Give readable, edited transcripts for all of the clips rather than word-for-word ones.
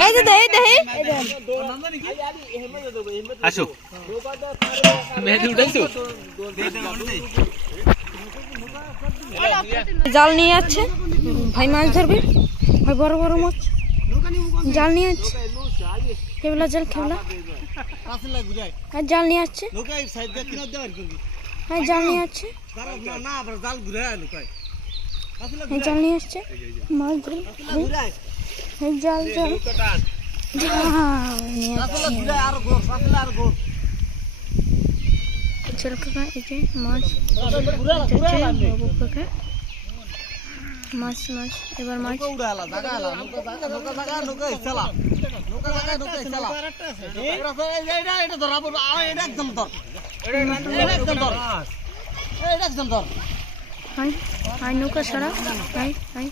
এই যে দেই দেই আসো মেহেদি উঠাইছো জাল নিয়ে যাচ্ছে ভাই মাছ ধরবে ভাই বড় বড় মাছ জাল নিয়ে যাচ্ছে কেবলা জাল কেবলা আর জাল নিয়ে যাচ্ছে হ্যাঁ জাল নিয়ে যাচ্ছে জাল নিয়ে আসছে মাছ ধরে জাল জাল চল কাকা এই যে মাছ মাছ মাছ এবার মাছ হাই নৌকা ছাড়া হাই হাই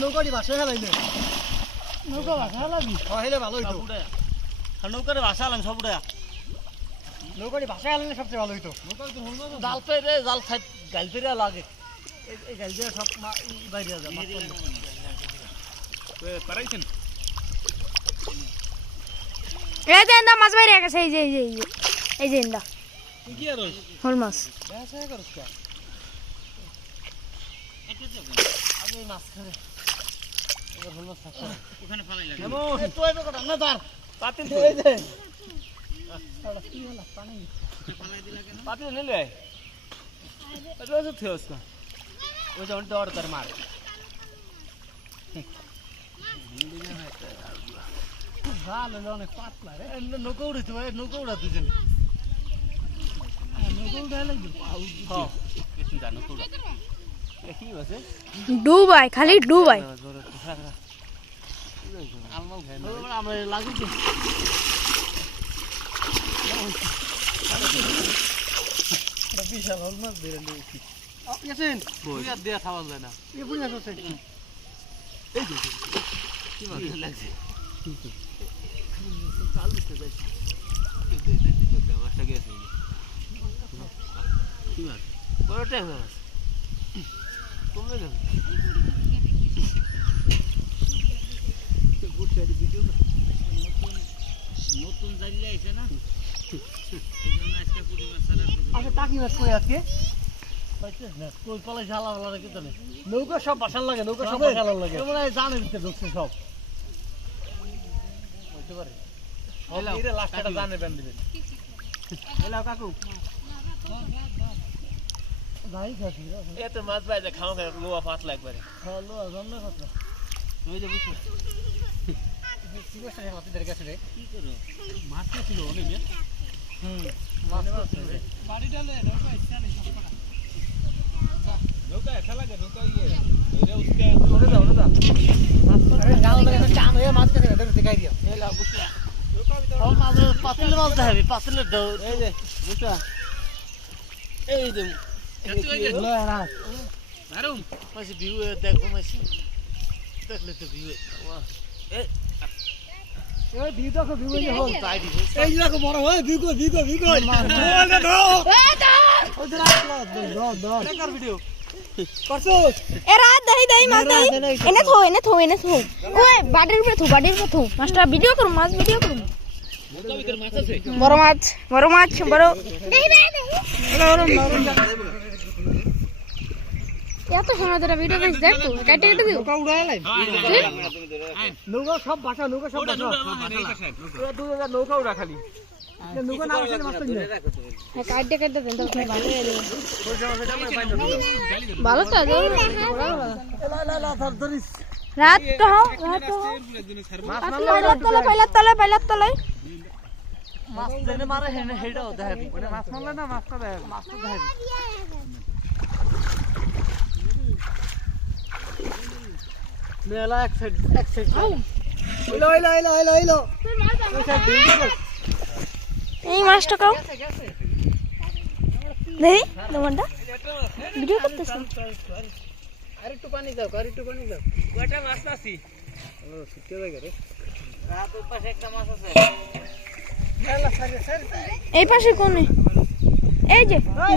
নৌকাটি ভাষা হেলাইলে নৌকা ভাষা হেলাবি হেলে ভালো হইতো নৌকার ভাষা হেলাম সবটা নৌকাটি ভাষা হেলালে সবচেয়ে ভালো হইতো জাল পেরে জাল সাইড গাল পেরে লাগে এই গাল দিয়ে সব বাইরে যায় পারাইছেন এই যে এন্দা মাছ বাইরে গেছে এই যে এই যে এই যে এন্দা কি আর হল মাছ ভাষা করছ কে আগে মাছ ধরে এবার হল মাছ থাকে ওখানে ফালাই লাগে এমন তুই তো কথা না ধর পাতিল এই দে কি হলো পানি ফালাই দিলা কেন পাতিল নিলে এটা তো থেওস না ওই যে দৌড় তার মার ভালো অনেক পাতলা রে নৌকা উড়েছে ভাই নৌকা উড়া দুজন নৌকা উড়া লাগবে হ্যাঁ কিছু জানো তো কি আছে ডুবাই খালি ডুবাই আমরা লাগিয়েছি বিশাল হল মাছ বের নিয়েছি গেছেন তুই আর দেয়া খাওয়া যায় না এই বুঝা আছে এই যে কি মাছ লাগছে কাল দিতে যাইছি মাছটা গেছে কি মাছ বড়টা মাছ কমলে গেল নতুন জায়গায় আইছে না এইজন্য আজকে পুরি মাছ ছাড়া আচ্ছা টাকি মাছ কই আজকে পাইছিস না কই পালাই ঝালা ঝালা কি জানে নৌকা সব বাসার লাগে নৌকা সব বাসার লাগে তোমরা জানে দিতে ঢুকছে সব হইতে পারে এলাও এর লাস্টটা জানে বেন দিবেন এলাও কাকু ভাই খাসি এত মাছ বাইরে খাওয়া খাওয়া লোয়া পাত লাগবারে হ্যালো জানলে কথা ওই যে বুঝছো কি করছ রে মাছ ধরে গেছে রে কি করো মাছ ছিল অনেক মাছ আছে রে বাড়িটা লে নৌকা ইচ্ছা নেই সবটা নৌকা ऐसा लगे नौका ये धीरे उसके ওরে দাও মাছ আরে গাল লাগে টান হয়ে মাছ কেটে ধরে দেখাই দিও ए ला बुझला ও মাছ পাতিল মাছ দেখাবি পাতিলের দাও এই যে বুঝলা এই যে লয় না দারুম মাছ ভিউ দেখো মাছ দেখলে তো ভিউ এ এই ভিউ দেখো ভিউ নিয়ে হল তাই দি এই দেখো বড় হয় ভিউ কো বল না দাও এই দাও ওই দাও টাকার ভিডিও করছো এ রাত দেই মাছ দেই এনে থো ওই বাড়ির উপরে থো মাছটা ভিডিও করুম মাছ ভিডিও করুম নৌকা ভিতর মাছ আছে বড় মাছ বড় এত সময় ধরে ভিডিও করিস দেখ তো কেটে দিও নৌকা উড়াইলাই নৌকা সব বাসা নৌকা উড়া খালি নৌকা না আসলে মাছ নিয়ে কাটে দেন তো ভালো তো ধরিস রাত তো পাইলাত তলে মাছ দেনে মারে হেডাও দেখাবি মানে মাছ মারলে না মাছটা দেখাবি মাছটা দেখাবি মেলা এক সাইড হইলো এই মাছটা কাও দেই তোমারটা ভিডিও করতেছ আরেকটু পানি দাও কয়টা মাছ আছি ও শুকিয়ে লাগে রে রাত ওই পাশে একটা মাছ আছে এই পাশে কোনে এই যে